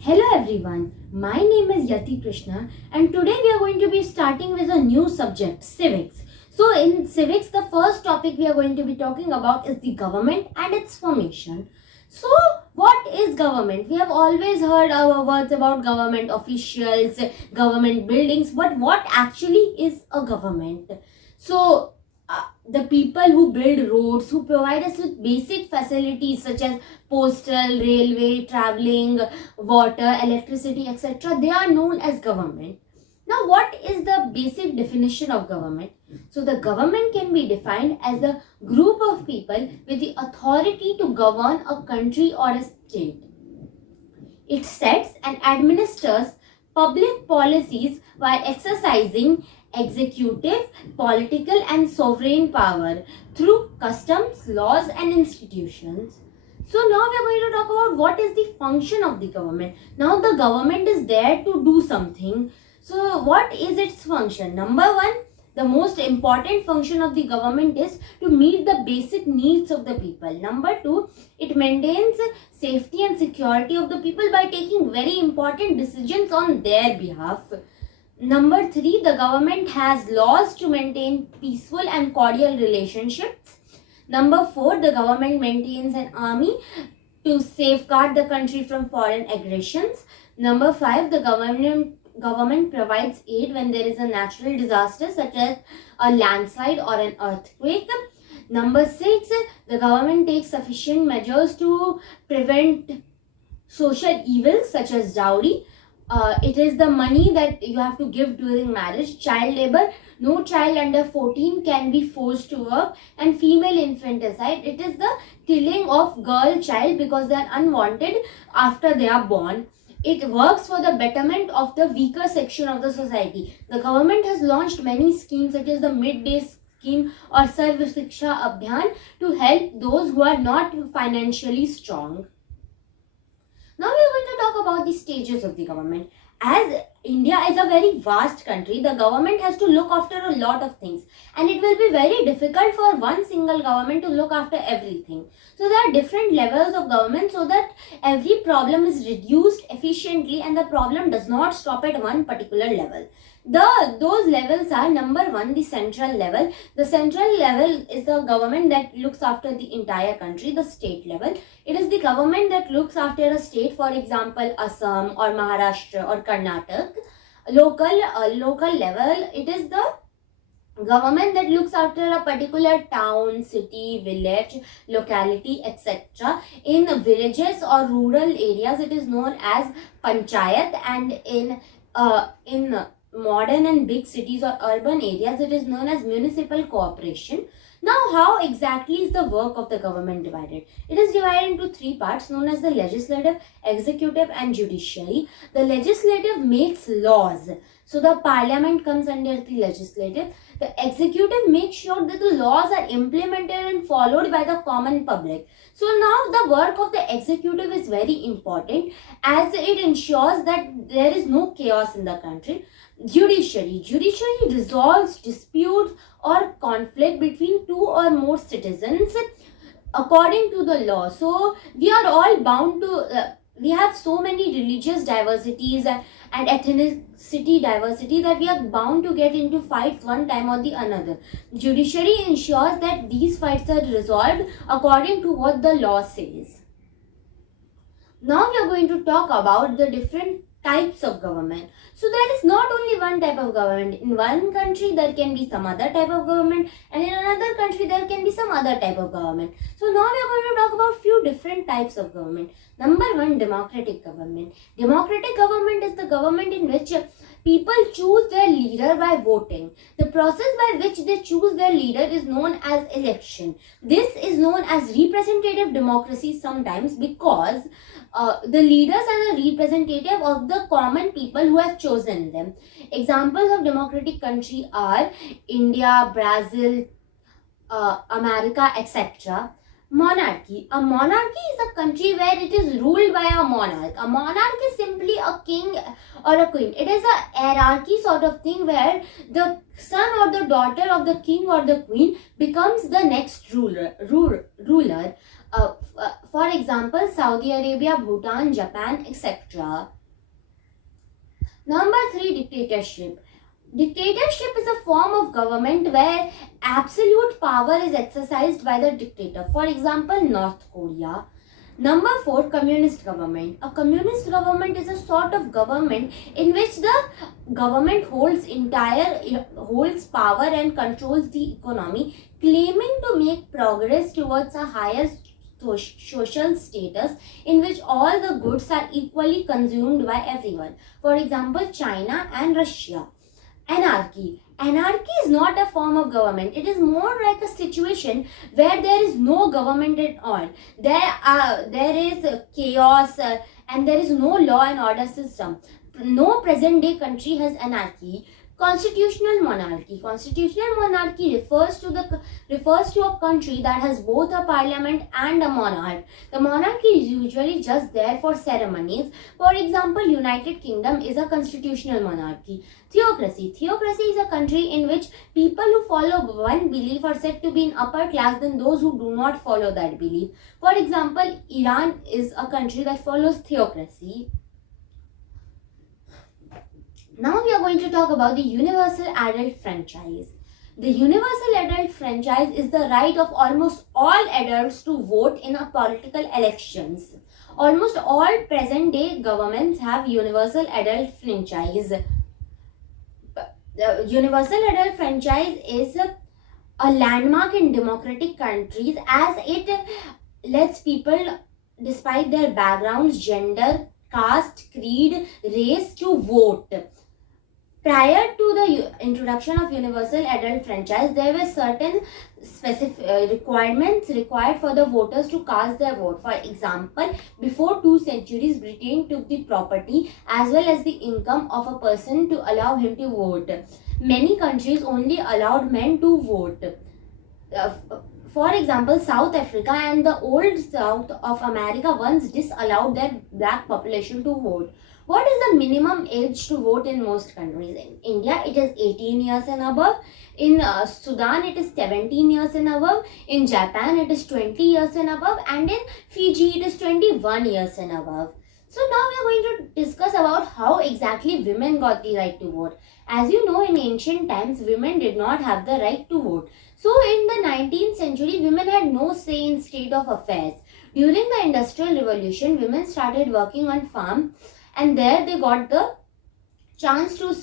Hello everyone, my name is Yatee Krishna and today we are going to be starting with a new subject, civics. So in civics, the first topic we are going to be talking about is the government and its formation. So what is government? We have always heard our words about government officials, government buildings, but what actually is a government? So the people who build roads, who provide us with basic facilities such as postal, railway, traveling, water, electricity, etc., they are known as government. Now, what is the basic definition of government? So, the government can be defined as a group of people with the authority to govern a country or a state. It sets and administers public policies while exercising executive, political, and sovereign power through customs, laws, and institutions. So now we are going to talk about what is the function of the government. Now the government is there to do something. So what is its function? Number one, the most important function of the government is to meet the basic needs of the people. Number two, it maintains safety and security of the people by taking very important decisions on their behalf. Number three, the government has laws to maintain peaceful and cordial relationships. Number four, the government maintains an army to safeguard the country from foreign aggressions. Number five, the government provides aid when there is a natural disaster such as a landslide or an earthquake. Number six, the government takes sufficient measures to prevent social evils such as dowry. It is the money that you have to give during marriage. Child labor, no child under 14 can be forced to work, and female infanticide, it is the killing of girl child because they are unwanted after they are born. It works for the betterment of the weaker section of the society. The government has launched many schemes such as the midday scheme or Sarv Shiksha Abhiyan to help those who are not financially strong. Now we are going to talk about the stages of the government. As India is a very vast country, the government has to look after a lot of things, and it will be very difficult for one single government to look after everything. So there are different levels of government so that every problem is reduced efficiently and the problem does not stop at one particular level. Those levels are: number one, the central level. The central level is the government that looks after the entire country. The state level, it is the government that looks after a state, for example, Assam or Maharashtra or Karnataka. Local level, it is the government that looks after a particular town, city, village, locality, etc. In villages or rural areas, it is known as panchayat, and in modern and big cities or urban areas, it is known as municipal corporation. Now, how exactly is the work of the government divided? It is divided into three parts known as the legislative, executive, and judiciary. The legislative makes laws. So the parliament comes under the legislative. The executive makes sure that the laws are implemented and followed by the common public. So now the work of the executive is very important as it ensures that there is no chaos in the country. Judiciary resolves disputes or conflict between two or more citizens according to the law. So we are all bound to we have so many religious diversities and ethnicity diversity that we are bound to get into fights one time or the another. Judiciary ensures that these fights are resolved according to what the law says. Now we are going to talk about the different types of government. So there is not only one type of government. In one country there can be some other type of government, and in another country there can be some other type of government. So now we are going to talk about few different types of government. Number one, democratic government. Democratic government is the government in which people choose their leader by voting. The process by which they choose their leader is known as election. This is known as representative democracy sometimes because the leaders are the representative of the common people who have chosen them. Examples of democratic country are India, Brazil, America, etc. Monarchy. A monarchy is a country where it is ruled by a monarch. A monarch is simply a king or a queen. It is a hierarchy sort of thing where the son or the daughter of the king or the queen becomes the next ruler. For example, Saudi Arabia, Bhutan, Japan, etc. Number 3, dictatorship. Dictatorship is a form of government where absolute power is exercised by the dictator. For example, North Korea. Number 4, communist government. A communist government is a sort of government in which the government holds power and controls the economy, claiming to make progress towards a higher social status in which all the goods are equally consumed by everyone. For example, China and Russia. Anarchy. Anarchy is not a form of government. It is more like a situation where there is no government at all. There is chaos and there is no law and order system. No present day country has anarchy. Constitutional monarchy. Constitutional monarchy refers to a country that has both a parliament and a monarch. The monarchy is usually just there for ceremonies. For example, United Kingdom is a constitutional monarchy. Theocracy. Theocracy is a country in which people who follow one belief are said to be in upper class than those who do not follow that belief. For example, Iran is a country that follows theocracy. Now we are going to talk about the universal adult franchise. The universal adult franchise is the right of almost all adults to vote in a political elections. Almost all present day governments have universal adult franchise. The universal adult franchise is a landmark in democratic countries as it lets people, despite their backgrounds, gender, caste, creed, race, to vote. Prior to the introduction of universal adult franchise, there were certain specific requirements required for the voters to cast their vote. For example, before 2 centuries, Britain took the property as well as the income of a person to allow him to vote. Many countries only allowed men to vote. For example, South Africa and the old South of America once disallowed their black population to vote. What is the minimum age to vote in most countries? In India, it is 18 years and above. In Sudan, it is 17 years and above. In Japan, it is 20 years and above. And in Fiji, it is 21 years and above. So now we are going to discuss about how exactly women got the right to vote. As you know, in ancient times, women did not have the right to vote. So in the 19th century, women had no say in state of affairs. During the Industrial Revolution, women started working on farms, and there they got the chance to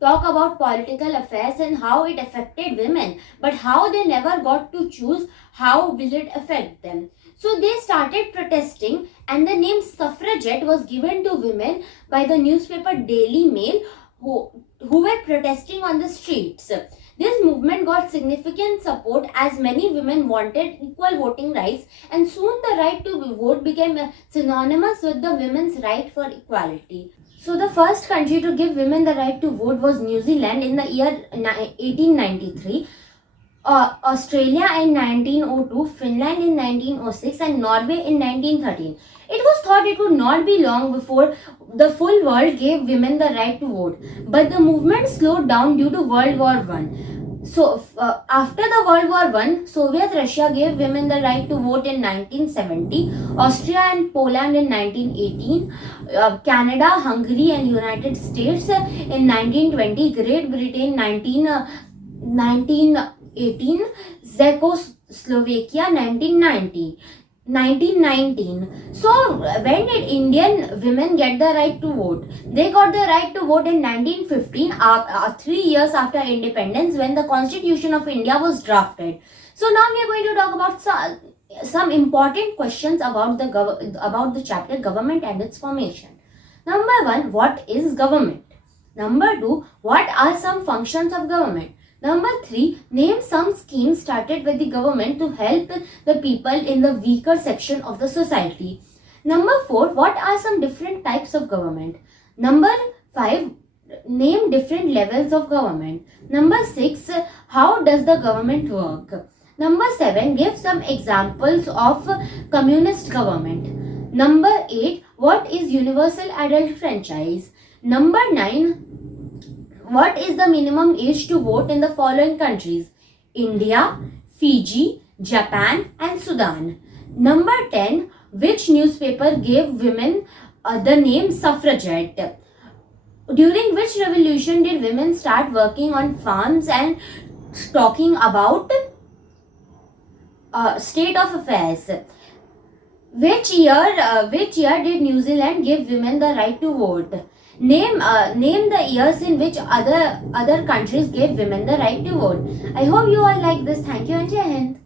talk about political affairs and how it affected women, but how they never got to choose how will it affect them. So they started protesting, and the name suffragette was given to women by the newspaper Daily Mail who were protesting on the streets. This movement got significant support as many women wanted equal voting rights, and soon the right to vote became synonymous with the women's right for equality. So the first country to give women the right to vote was New Zealand in the year 1893, Australia in 1902, Finland in 1906 and Norway in 1913. It was thought it would not be long before the full world gave women the right to vote, but the movement slowed down due to World War I. So after the World War I, Soviet Russia gave women the right to vote in 1970, Austria and Poland in 1918, Canada, Hungary and United States in 1920, Great Britain 1918, Czechoslovakia 1919. So when did Indian women get the right to vote? They got the right to vote in 1915, 3 years after independence, when the Constitution of India was drafted. So now we are going to talk about some important questions about the chapter Government and its formation. Number 1, what is government? Number 2, what are some functions of government? Number 3, name some schemes started by the government to help the people in the weaker section of the society. Number 4, what are some different types of government? Number 5, name different levels of government. Number 6, how does the government work? Number 7, give some examples of communist government. Number 8, what is universal adult franchise? Number 9, what is the minimum age to vote in the following countries? India, Fiji, Japan and Sudan. Number 10. Which newspaper gave women the name suffragette? During which revolution did women start working on farms and talking about state of affairs? Which year did New Zealand give women the right to vote? Name the years in which other countries gave women the right to vote. I hope you all like this. Thank you and Jai Hind.